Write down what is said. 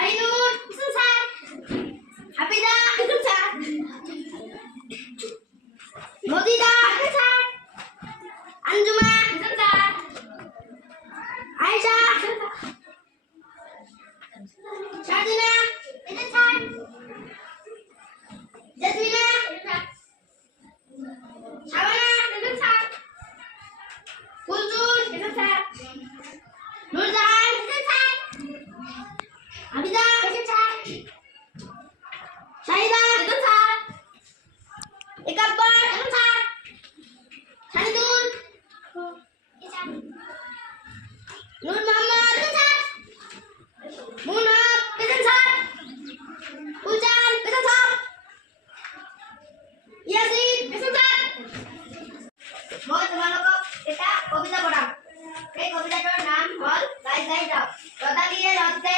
Ainur, Susan, Hafida, Susan, Modida, Susan, Anjuma, Susan, Aisha, Shadina, Susan, Jasmina, Shabana, Susan, Kulsum, Susan, Nurjahan, Susan, Hafida, Susan, Syahida, Susan, Ikabbar, Susan, Sanidun, Nur Muhammad, Susan, Munab, Susan, Ujan, Susan, Yasin, Susan। মই তোমালোকক এটা কবিতা পঢ়াম। এই কবিতাটোৰ নাম হ'ল গাই গাই যাও। ৰদালিয়ে ৰদে